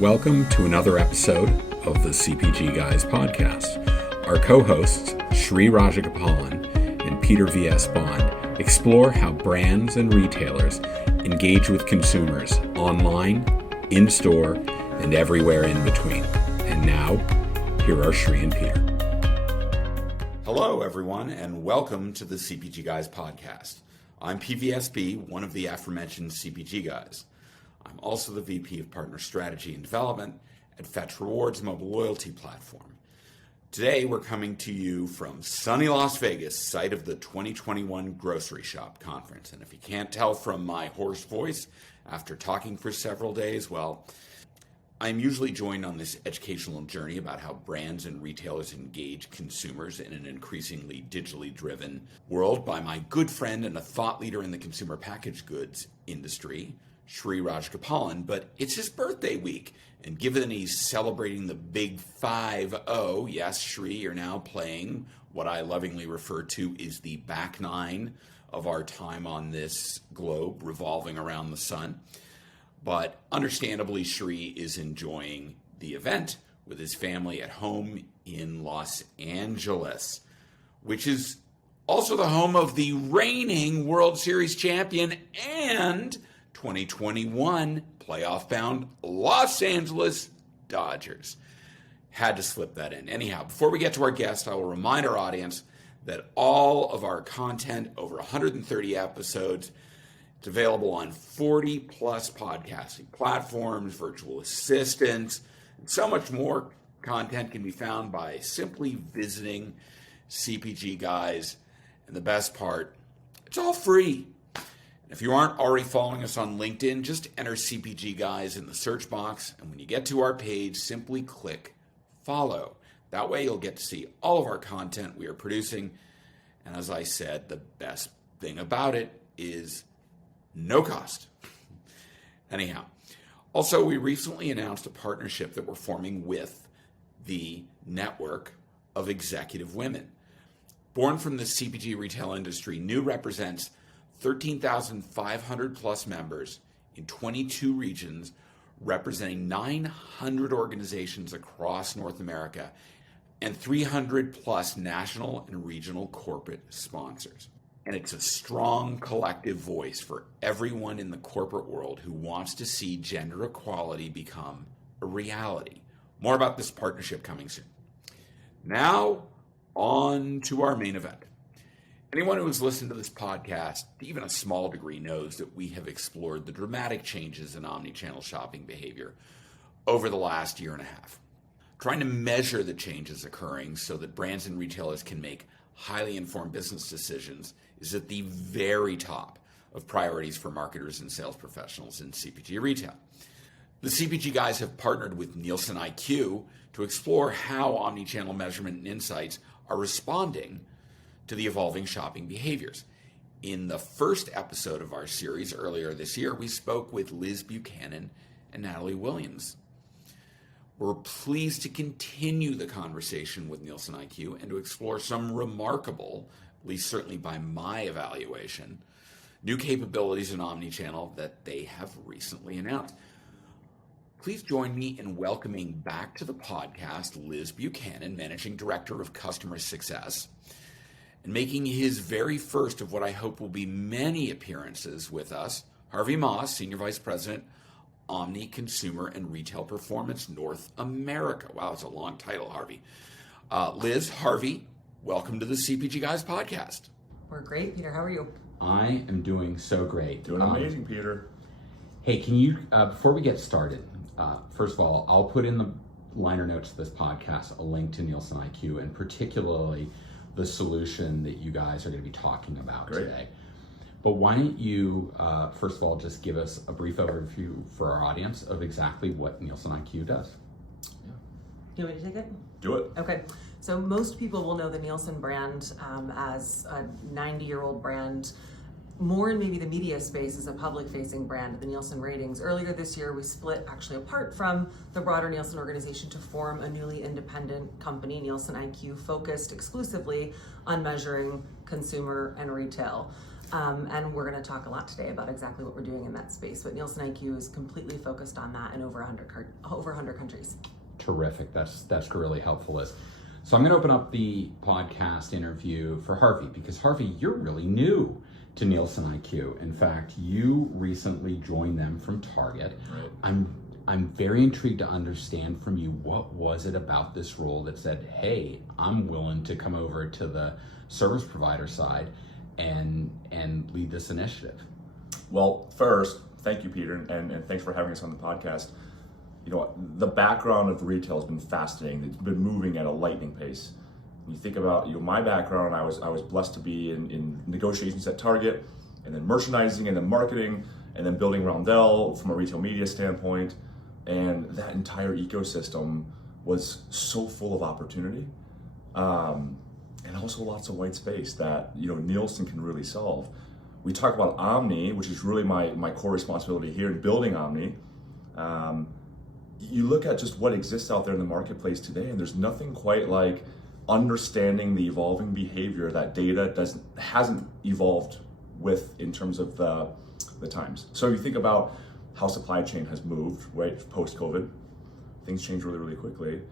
Welcome to another episode of the CPG Guys podcast. Our co-hosts, Shri Rajagopalan and Peter V.S. Bond, explore how brands and retailers engage with consumers online, in-store, and everywhere in between. And now, here are Shri and Peter. Hello, everyone, and welcome to the CPG Guys podcast. I'm PVSB, one of the aforementioned CPG Guys. I'm also the VP of Partner Strategy and Development at Fetch Rewards mobile loyalty platform. Today, we're coming to you from sunny Las Vegas, site of the 2021 Grocery Shop Conference. And if you can't tell from my hoarse voice after talking for several days, well, I'm usually joined on this educational journey about how brands and retailers engage consumers in an increasingly digitally driven world by my good friend and a thought leader in the consumer packaged goods industry, Shri Rajagopalan, but it's his birthday week, and given he's celebrating the big 5-0, yes, Shri, you're now playing what I lovingly refer to as the back nine of our time on this globe revolving around the sun. But understandably, Shri is enjoying the event with his family at home in Los Angeles, which is also the home of the reigning World Series champion and 2021 playoff-bound Los Angeles Dodgers. Had to slip that in. Anyhow, before we get to our guest, I will remind our audience that all of our content, over 130 episodes, it's available on 40-plus podcasting platforms, virtual assistants, and so much more. Content can be found by simply visiting CPG Guys. And the best part, it's all free. If you aren't already following us on LinkedIn, just enter CPG Guys in the search box, and when you get to our page, simply click follow. That way you'll get to see all of our content we are producing, and as I said, the best thing about it is no cost. Anyhow, also we recently announced a partnership that we're forming with the Network of Executive Women. Born from the CPG retail industry, NEW represents 13,500 plus members in 22 regions, representing 900 organizations across North America and 300 plus national and regional corporate sponsors. And it's a strong collective voice for everyone in the corporate world who wants to see gender equality become a reality. More about this partnership coming soon. Now, on to our main event. Anyone who has listened to this podcast, to even a small degree, knows that we have explored the dramatic changes in omnichannel shopping behavior over the last year and a half. Trying to measure the changes occurring so that brands and retailers can make highly informed business decisions is at the very top of priorities for marketers and sales professionals in CPG retail. The CPG Guys have partnered with NielsenIQ to explore how omnichannel measurement and insights are responding to the evolving shopping behaviors. In the first episode of our series earlier this year, we spoke with Liz Buchanan and Natalie Williams. We're pleased to continue the conversation with NielsenIQ and to explore some remarkable, at least certainly by my evaluation, new capabilities in omnichannel that they have recently announced. Please join me in welcoming back to the podcast Liz Buchanan, Managing Director of Customer Success, and making his very first of what I hope will be many appearances with us, Harvey Moss, Senior Vice President, Omni Consumer and Retail Performance North America. Wow, it's a long title, Harvey. Liz, Harvey, welcome to the CPG Guys podcast. We're great, Peter. How are you? I am doing so great. Doing amazing, Peter. Hey, can you, before we get started, first of all, I'll put in the liner notes of this podcast a link to NielsenIQ, and particularly the solution that you guys are going to be talking about today. But why don't you, first of all, just give us a brief overview for our audience of exactly what NielsenIQ does. Yeah. You want me to take it? Do it. Okay. So most people will know the Nielsen brand as a 90-year-old brand, more in maybe the media space as a public-facing brand, the Nielsen ratings. Earlier this year, we split actually apart from the broader Nielsen organization to form a newly independent company, NielsenIQ, focused exclusively on measuring consumer and retail. And we're going to talk a lot today about exactly what we're doing in that space. But NielsenIQ is completely focused on that in over 100 countries. Terrific. That's really helpful, Liz. So I'm going to open up the podcast interview for Harvey, because Harvey, you're really new to NielsenIQ. In fact, you recently joined them from Target. Right. I'm very intrigued to understand from you, what was it about this role that said, hey, I'm willing to come over to the service provider side and lead this initiative? Well, first, thank you, Peter, and thanks for having us on the podcast. The background of retail has been fascinating. It's been moving at a lightning pace. When you think about my background, I was blessed to be in negotiations at Target, and then merchandising, and then marketing, and then building Roundel from a retail media standpoint. And that entire ecosystem was so full of opportunity, and also lots of white space that Nielsen can really solve. We talk about Omni, which is really my core responsibility here in building Omni. You look at just what exists out there in the marketplace today, and there's nothing quite like understanding the evolving behavior that data hasn't evolved with in terms of the times. So you think about how supply chain has moved, right, post-COVID. Things change really, really quickly.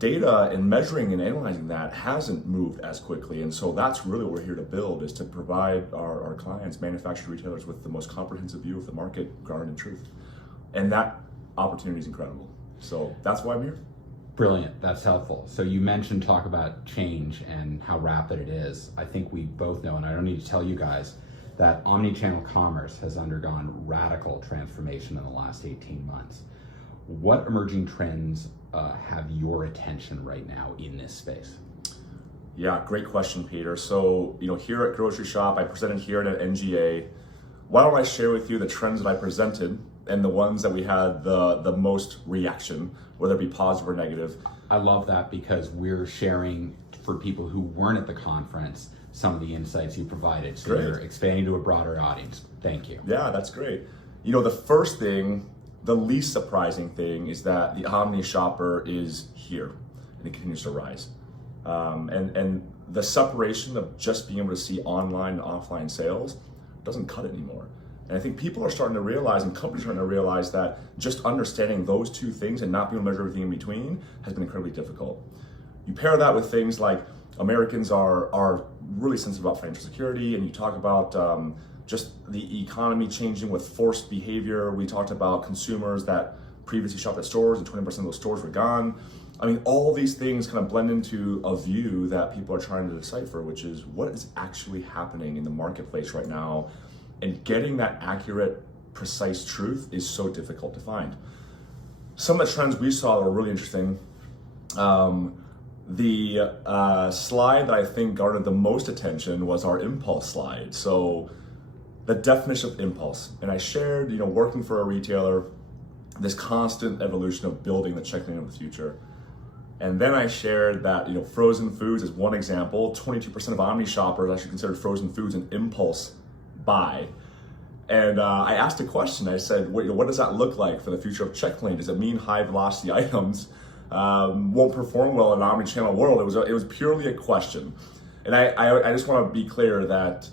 Data and measuring and analyzing that hasn't moved as quickly, and so that's really what we're here to build, is to provide our clients, manufacturers, retailers, with the most comprehensive view of the market, grounded in truth. And that opportunity is incredible. So that's why I'm here. Brilliant. That's helpful. So you mentioned talk about change and how rapid it is. I think we both know, and I don't need to tell you guys, that omnichannel commerce has undergone radical transformation in the last 18 months. What emerging trends have your attention right now in this space? Yeah, great question, Peter. So, here at Grocery Shop, I presented here at NGA. Why don't I share with you the trends that I presented and the ones that we had the most reaction, whether it be positive or negative. I love that, because we're sharing for people who weren't at the conference some of the insights you provided. So Great. You're expanding to a broader audience. Thank you. Yeah, that's great. The first thing, the least surprising thing, is that the OmniShopper is here and it continues to rise. And the separation of just being able to see online and offline sales doesn't cut it anymore. And I think people are starting to realize, and companies are starting to realize, that just understanding those two things and not being able to measure everything in between has been incredibly difficult. You pair that with things like Americans are really sensitive about financial security, and you talk about just the economy changing with forced behavior. We talked about consumers that previously shopped at stores, and 20% of those stores were gone. I mean, all these things kind of blend into a view that people are trying to decipher, which is what is actually happening in the marketplace right now. And getting that accurate, precise truth is so difficult to find. Some of the trends we saw were really interesting. The slide that I think garnered the most attention was our impulse slide. So the definition of impulse. And I shared, working for a retailer, this constant evolution of building the checklist of the future. And then I shared that, frozen foods is one example. 22% of OmniShoppers actually considered frozen foods an impulse buy. And I asked a question. I said, what does that look like for the future of check lane? Does it mean high velocity items won't perform well in an omnichannel world? It was purely a question. And I just want to be clear that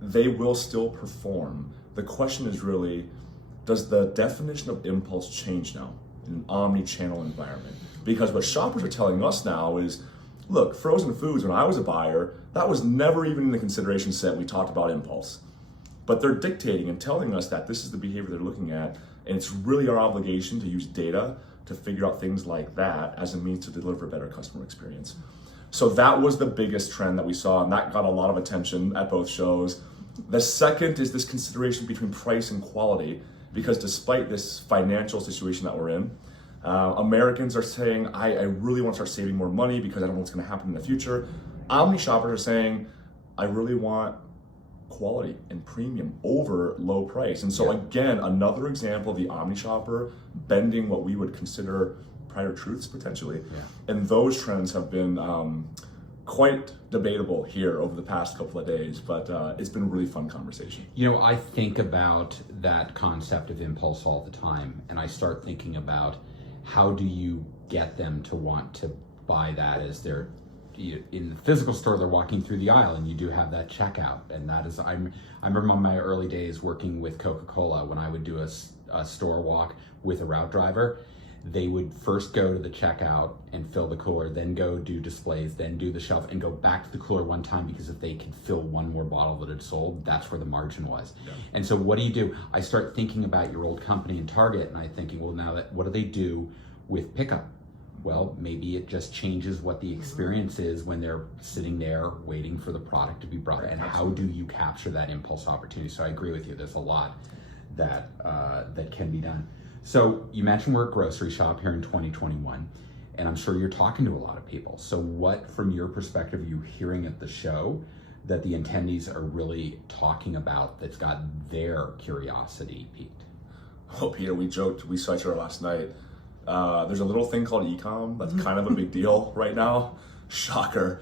they will still perform. The question is really, does the definition of impulse change now in an omnichannel environment? Because what shoppers are telling us now is, look, frozen foods, when I was a buyer, that was never even in the consideration set. We talked about impulse. But they're dictating and telling us that this is the behavior they're looking at, and it's really our obligation to use data to figure out things like that as a means to deliver a better customer experience. So that was the biggest trend that we saw, and that got a lot of attention at both shows. The second is this consideration between price and quality, because despite this financial situation that we're in, Americans are saying, I really want to start saving more money because I don't know what's going to happen in the future. OmniShoppers are saying, I really want quality and premium over low price. And so again, another example of the OmniShopper bending what we would consider prior truths potentially. And those trends have been quite debatable here over the past couple of days, but it's been a really fun conversation. I think about that concept of impulse all the time, and I start thinking about how do you get them to want to buy that as their in the physical store, they're walking through the aisle and you do have that checkout. And that is, I remember in my early days working with Coca-Cola, when I would do a store walk with a route driver, they would first go to the checkout and fill the cooler, then go do displays, then do the shelf, and go back to the cooler one time, because if they could fill one more bottle that had sold, that's where the margin was. Yeah. And so what do? I start thinking about your old company and Target, and I'm thinking, well, now what do they do with pickup? Well, maybe it just changes what the experience is when they're sitting there waiting for the product to be brought. And how do you capture that impulse opportunity? So I agree with you. There's a lot that can be done. So you mentioned we're a grocery shop here in 2021, and I'm sure you're talking to a lot of people. So what, from your perspective, are you hearing at the show that the attendees are really talking about that's got their curiosity piqued? Oh, Peter, we joked, we saw each other last night. There's a little thing called e-com that's kind of a big deal right now. Shocker.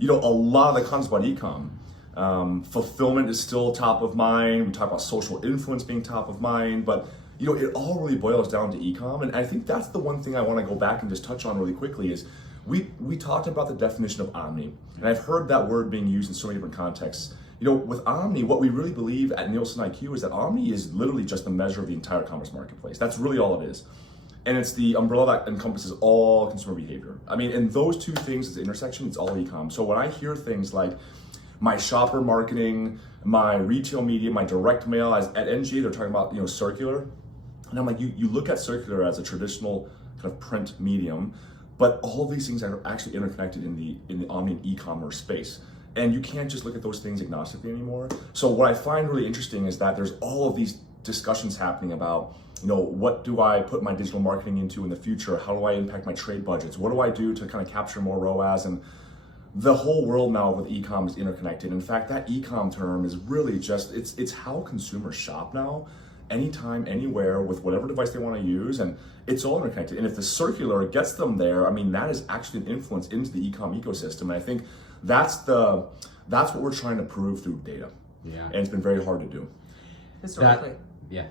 A lot of the concepts about e-com. Fulfillment is still top of mind. We talk about social influence being top of mind, but it all really boils down to e-com. And I think that's the one thing I want to go back and just touch on really quickly is we talked about the definition of omni, and I've heard that word being used in so many different contexts. With omni, what we really believe at NielsenIQ is that omni is literally just the measure of the entire commerce marketplace. That's really all it is. And it's the umbrella that encompasses all consumer behavior. I mean, and those two things at the intersection, it's all e-com. So when I hear things like my shopper marketing, my retail media, my direct mail, at NG, they're talking about, circular. And I'm like, you look at circular as a traditional kind of print medium, but all these things are actually interconnected in the omni and e-commerce space. And you can't just look at those things agnostically anymore. So what I find really interesting is that there's all of these discussions happening about, what do I put my digital marketing into in the future? How do I impact my trade budgets? What do I do to kind of capture more ROAS? And the whole world now with e-com is interconnected. In fact, that e-com term is really just, it's how consumers shop now, anytime, anywhere, with whatever device they want to use, and it's all interconnected. And if the circular gets them there, I mean, that is actually an influence into the e-com ecosystem. And I think that's what we're trying to prove through data. Yeah. And it's been very hard to do. Historically. Yeah.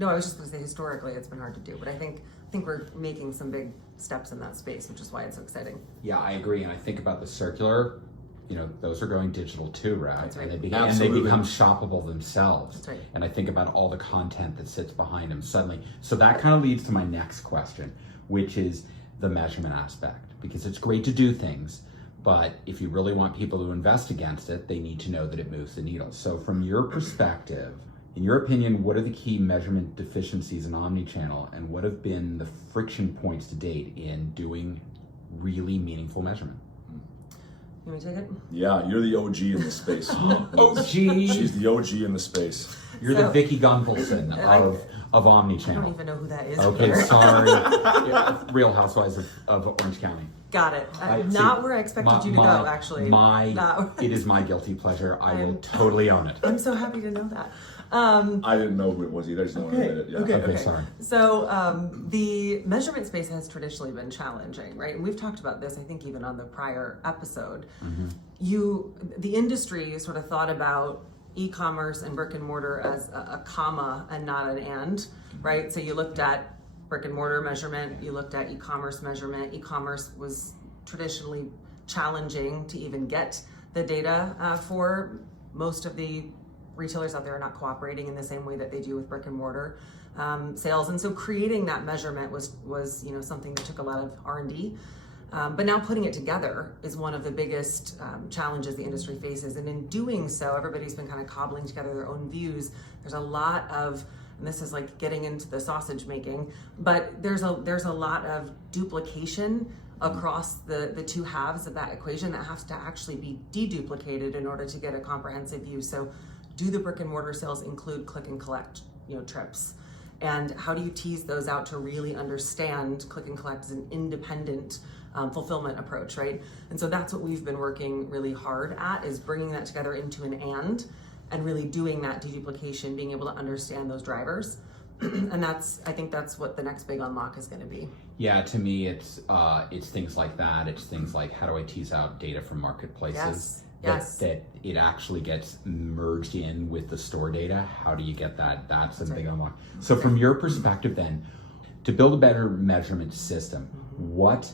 No, I was just going to say historically it's been hard to do, but I think we're making some big steps in that space, which is why it's so exciting. Yeah, I agree. And I think about the circular, those are going digital too, right? That's right. And they become shoppable themselves. That's right. And I think about all the content that sits behind them suddenly. So that kind of leads to my next question, which is the measurement aspect, because it's great to do things, but if you really want people to invest against it, they need to know that it moves the needle. So from your perspective, in your opinion, what are the key measurement deficiencies in omnichannel, and what have been the friction points to date in doing really meaningful measurement? You want me to take it? Yeah, you're the OG in the space. OG? She's the OG in the space. You're the Vicky Gunvalson of omnichannel. I don't even know who that is. Okay, Peter. sorry. Yeah, Real Housewives of Orange County. Got it. Not where I expected you to go, actually. It is my guilty pleasure. I will totally own it. I'm so happy to know that. I didn't know who it was either. I just know it. Yeah. Okay, sorry. So the measurement space has traditionally been challenging, right? And we've talked about this, I think, even on the prior episode. Mm-hmm. The industry sort of thought about e-commerce and brick and mortar as a comma and not an and, right? So you looked at brick and mortar measurement, you looked at e-commerce measurement. E-commerce was traditionally challenging to even get the data for. Most of the retailers out there are not cooperating in the same way that they do with brick and mortar sales, and so creating that measurement was something that took a lot of R&D. But now putting it together is one of the biggest challenges the industry faces, and in doing so, everybody's been kind of cobbling together their own views. There's a lot of, and this is like getting into the sausage making, but there's a lot of duplication across the two halves of that equation that has to actually be deduplicated in order to get a comprehensive view. So do the brick and mortar sales include click and collect trips? And how do you tease those out to really understand click and collect as an independent fulfillment approach, right? And so that's what we've been working really hard at, is bringing that together into an and really doing that deduplication, being able to understand those drivers. And I think that's what the next big unlock is going to be. Yeah, to me, it's things like that. It's things like, how do I tease out data from marketplaces? Yes. That it actually gets merged in with the store data. How do you get that? That's a big unlock. So from your perspective then, to build a better measurement system, what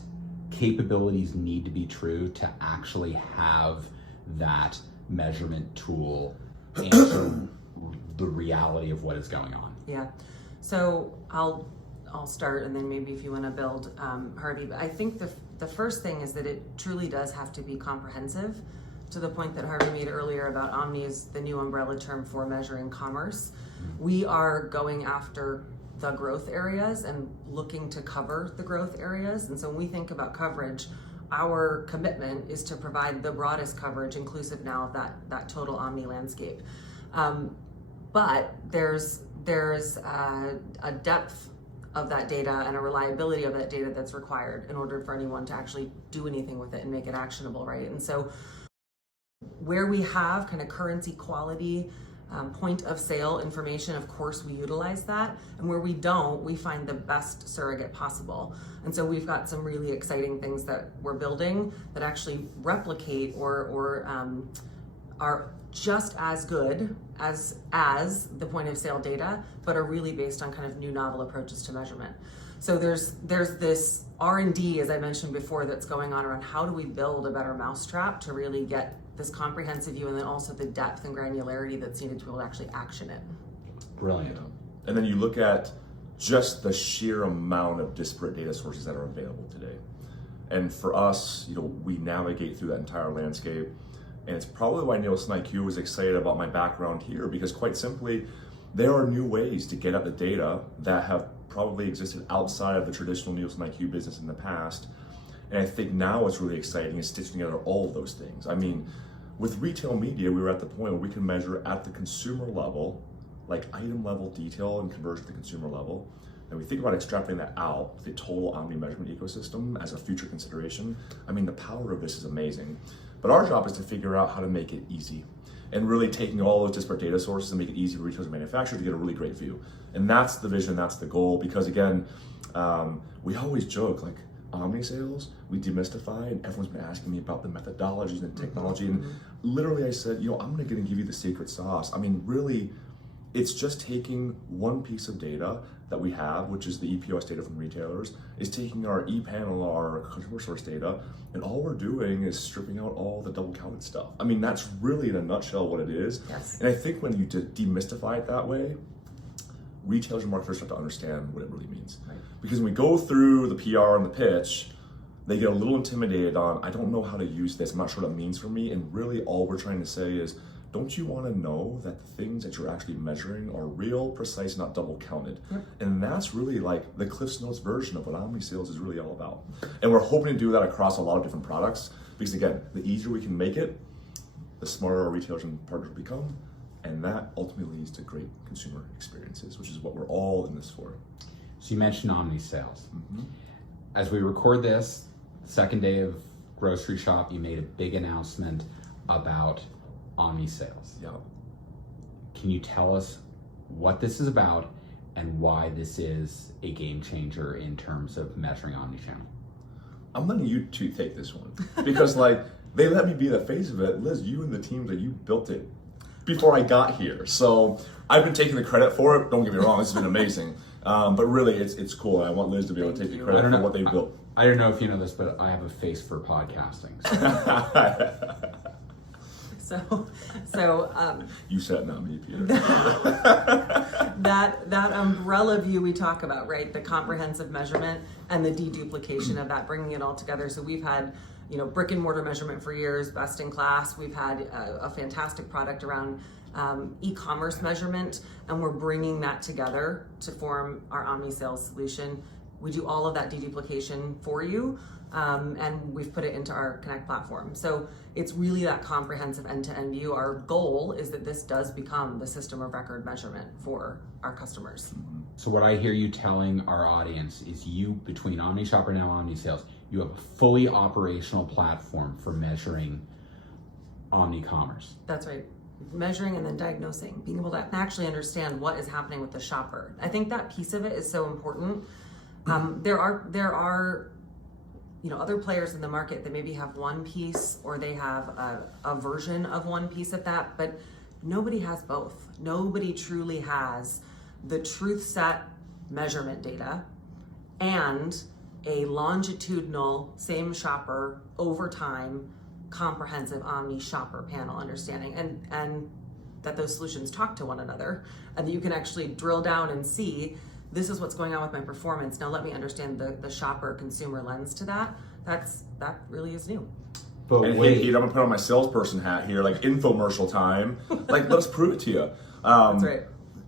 capabilities need to be true to actually have that measurement tool answer the reality of what is going on? Yeah. So I'll start, and then maybe if you want to build, Harvey. But I think the first thing is that it truly does have to be comprehensive, to the point that Harvey made earlier about Omni is the new umbrella term for measuring commerce. We are going after the growth areas and looking to cover the growth areas. And so when we think about coverage, our commitment is to provide the broadest coverage, inclusive now of that total Omni landscape. But there's a depth of that data and a reliability of that data that's required in order for anyone to actually do anything with it and make it actionable, right? And so where we have kind of currency quality, point of sale information, of course we utilize that, and where we don't, we find the best surrogate possible. And so we've got some really exciting things that we're building that actually replicate or are just as good as the point of sale data, but are really based on kind of new novel approaches to measurement. So there's this R&D, as I mentioned before, that's going on around how do we build a better mousetrap to really get this comprehensive view, and then also the depth and granularity that's needed to be able to actually action it. Brilliant. And then you look at just the sheer amount of disparate data sources that are available today. And for us, we navigate through that entire landscape. And it's probably why NielsenIQ was excited about my background here, because quite simply, there are new ways to get at the data that have probably existed outside of the traditional NielsenIQ business in the past. And I think now what's really exciting is stitching together all of those things. I mean, with retail media, we were at the point where we can measure at the consumer level, like item level detail and conversion at the consumer level. And we think about extrapolating that out, the total Omni measurement ecosystem as a future consideration. I mean, the power of this is amazing. But our job is to figure out how to make it easy, and really taking all those disparate data sources and make it easy for retailers and manufacturers to get a really great view. And that's the vision, that's the goal, because again, we always joke, like OmniSales, we demystify, and everyone's been asking me about the methodologies and technology, and literally I said, I'm gonna give you the secret sauce. I mean, really, it's just taking one piece of data that we have, which is the EPOS data from retailers, is taking our ePanel, our consumer source data, and all we're doing is stripping out all the double counted stuff. I mean, that's really in a nutshell what it is. Yes. And I think when you demystify it that way, retailers and marketers start to understand what it really means. Right. Because when we go through the PR and the pitch, they get a little intimidated on, I don't know how to use this, I'm not sure what it means for me, and really all we're trying to say is, don't you want to know that the things that you're actually measuring are real, precise, not double counted? Yep. And that's really like the Cliff's Notes version of what OmniSales is really all about. And we're hoping to do that across a lot of different products, because again, the easier we can make it, the smarter our retailers and partners will become, and that ultimately leads to great consumer experiences, which is what we're all in this for. So you mentioned OmniSales. As we record this, second day of grocery shop, you made a big announcement about OmniSales. Yeah. Can you tell us what this is about and why this is a game changer in terms of measuring omnichannel? I'm letting you two take this one, because they let me be the face of it. Liz, you and the team that you built it before I got here. So I've been taking the credit for it. Don't get me wrong, this has been amazing. But really, it's cool. I want Liz to be able to take the credit for what they built. I don't know if you know this, but I have a face for podcasting. So you said not me, Peter. that umbrella view we talk about, right? The comprehensive measurement and the deduplication of that, bringing it all together. So we've had, brick and mortar measurement for years, best in class. We've had a fantastic product around e-commerce measurement, and we're bringing that together to form our OmniSales solution. We do all of that deduplication for you, and we've put it into our Connect platform. So it's really that comprehensive end-to-end view. Our goal is that this does become the system of record measurement for our customers. So what I hear you telling our audience is between OmniShopper and now OmniSales, you have a fully operational platform for measuring omni-commerce. That's right. Measuring and then diagnosing, being able to actually understand what is happening with the shopper. I think that piece of it is so important. There are other players in the market that maybe have one piece, or they have a version of one piece of that, but nobody has both. Nobody truly has the truth set measurement data and a longitudinal, same shopper, over time, comprehensive OmniShopper panel understanding, and that those solutions talk to one another, and that you can actually drill down and see, this is what's going on with my performance. Now let me understand the shopper consumer lens to that. That really is new. But And wait, hey, Pete, I'm gonna put on my salesperson hat here, like infomercial time. Like, let's prove it to you. That's right.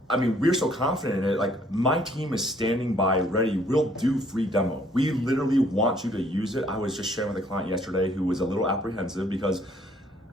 I mean, we're so confident in it. Like, my team is standing by ready. We'll do free demo. We literally want you to use it. I was just sharing with a client yesterday who was a little apprehensive because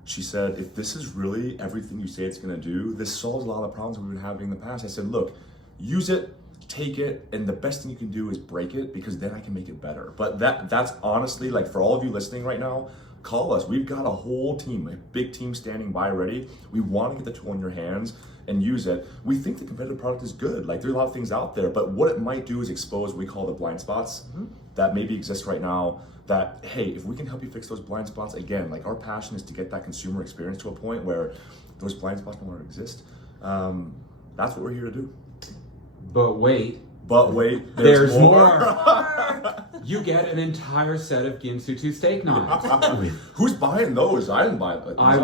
she said, if this is really everything you say it's gonna do, this solves a lot of the problems we've been having in the past. I said, look, use it, take it, and the best thing you can do is break it, because then I can make it better. But that's honestly, like, for all of you listening right now, call us. We've got a whole team, a big team standing by ready. We want to get the tool in your hands and use it. We think the competitive product is good. Like, there's a lot of things out there, but what it might do is expose what we call the blind spots that maybe exist right now. That, hey, if we can help you fix those blind spots, again, like, our passion is to get that consumer experience to a point where those blind spots no longer exist. That's what we're here to do. but wait, There's more. You get an entire set of Ginsu 2 steak knives. Who's buying those? I didn't buy them. I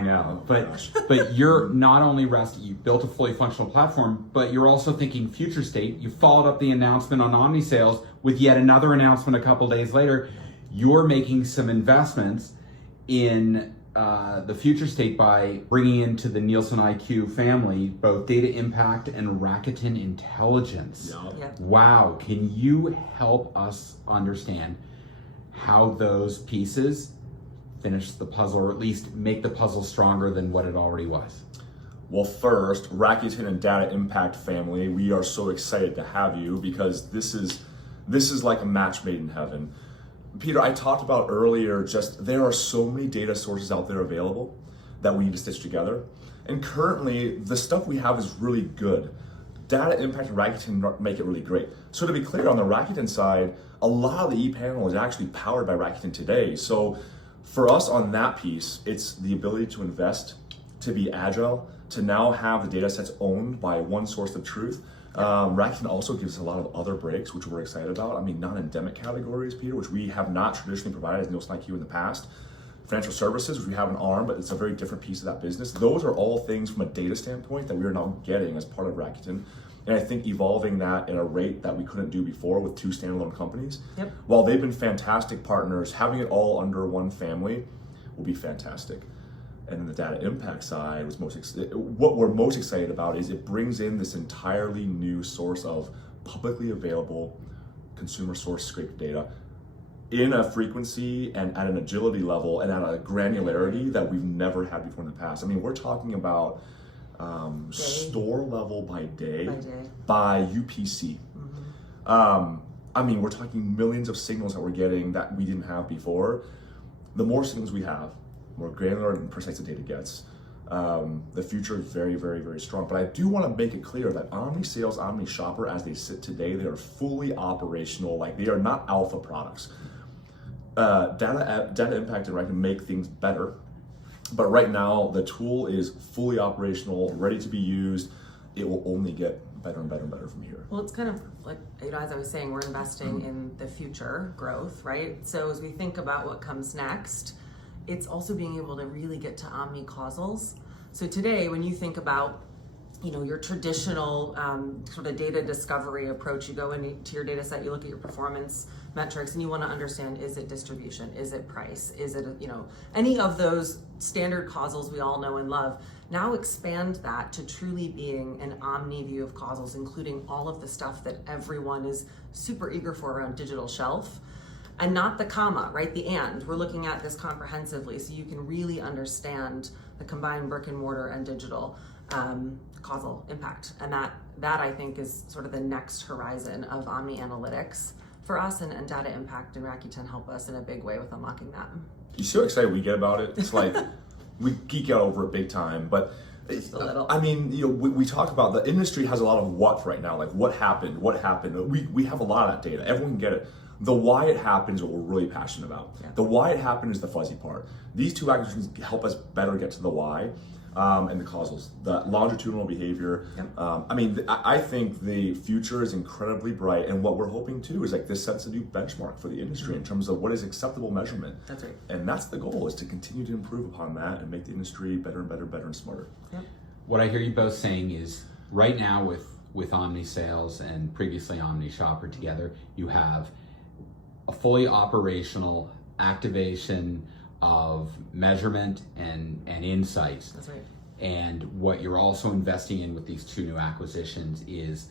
know, but you're not only you built a fully functional platform, but you're also thinking future state. You followed up the announcement on OmniSales with yet another announcement a couple days later. You're making some investments in the future state by bringing into the NielsenIQ family both Data Impact and Rakuten Intelligence. Yep. Wow, can you help us understand how those pieces finish the puzzle, or at least make the puzzle stronger than what it already was? Well, first, Rakuten and Data Impact family, we are so excited to have you, because this is like a match made in heaven. Peter, I talked about earlier, just there are so many data sources out there available that we need to stitch together. And currently, the stuff we have is really good. Data Impact and Rakuten make it really great. So to be clear, on the Rakuten side, a lot of the ePanel is actually powered by Rakuten today. So for us on that piece, it's the ability to invest, to be agile, to now have the data sets owned by one source of truth. Rakuten also gives us a lot of other breaks, which we're excited about. I mean, non-endemic categories, Peter, which we have not traditionally provided as NielsenIQ in the past. Financial services, which we have an arm, but it's a very different piece of that business. Those are all things from a data standpoint that we are now getting as part of Rakuten. And I think evolving that at a rate that we couldn't do before with two standalone companies. Yep. While they've been fantastic partners, having it all under one family will be fantastic. And then the Data Impact side, what we're most excited about is it brings in this entirely new source of publicly available consumer source scraped data in a frequency and at an agility level and at a granularity that we've never had before in the past. I mean, we're talking about store level by day by UPC. I mean, we're talking millions of signals that we're getting that we didn't have before. The more signals we have, more granular and precise the data gets. The future is very, very, very strong. But I do want to make it clear that OmniSales, OmniShopper, as they sit today, they are fully operational. Like, they are not alpha products. Data Impact and Rakuten make things better. But right now, the tool is fully operational, ready to be used. It will only get better and better and better from here. Well, it's kind of like, as I was saying, we're investing in the future growth, right? So as we think about what comes next, it's also being able to really get to omni-causals. So today, when you think about, your traditional sort of data discovery approach, you go into your data set, you look at your performance metrics, and you want to understand, is it distribution? Is it price? Is it, any of those standard causals we all know and love? Now expand that to truly being an omni view of causals, including all of the stuff that everyone is super eager for around digital shelf. And not the comma, right? The and. We're looking at this comprehensively so you can really understand the combined brick and mortar and digital causal impact. And that I think is sort of the next horizon of omni analytics for us, and Data Impact and Rakuten help us in a big way with unlocking that. You see how excited we get about it? It's like, we geek out over it big time, but just a little. I mean, we talk about the industry has a lot of what right now, like what happened. We have a lot of that data. Everyone can get it. The why it happened is what we're really passionate about. Yeah. The why it happened is the fuzzy part. These two acquisitions help us better get to the why. and the causals, the longitudinal behavior. Yep. I think the future is incredibly bright, and what we're hoping too is like this sets a new benchmark for the industry in terms of what is acceptable measurement. That's right. And that's the goal, is to continue to improve upon that and make the industry better and better, better and smarter. Yep. What I hear you both saying is right now with OmniSales and previously OmniShopper together, you have a fully operational activation of measurement and insights. That's right. And what you're also investing in with these two new acquisitions is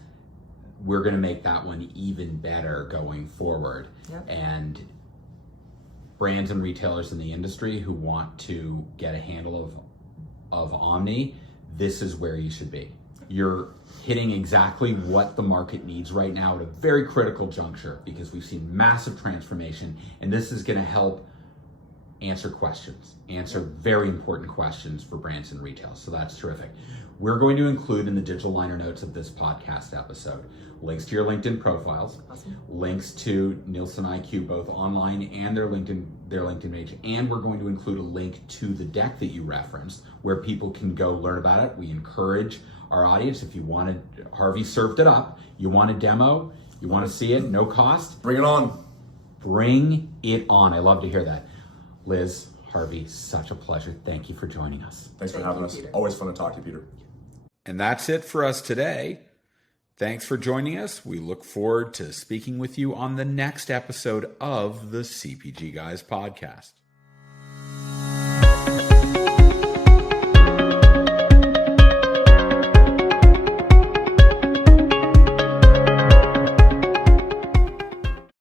we're going to make that one even better going forward. Yep. And brands and retailers in the industry who want to get a handle of Omni, this is where you should be. You're hitting exactly what the market needs right now at a very critical juncture, because we've seen massive transformation, and this is going to help answer very important questions for brands and retail. So that's terrific. We're going to include in the digital liner notes of this podcast episode links to your LinkedIn profiles, Awesome. links to NielsenIQ, both online and their LinkedIn page, and we're going to include a link to the deck that you referenced where people can go learn about it. We encourage our audience, if you wanted, Harvey served it up, you want a demo, you want to see it, no cost, Bring it on. bring it on. I love to hear that. Liz, Harvey, such a pleasure. Thank you for joining us. Thanks for Thank having you, us. Peter. Always fun to talk to you, Peter. And that's it for us today. Thanks for joining us. We look forward to speaking with you on the next episode of the CPG Guys podcast.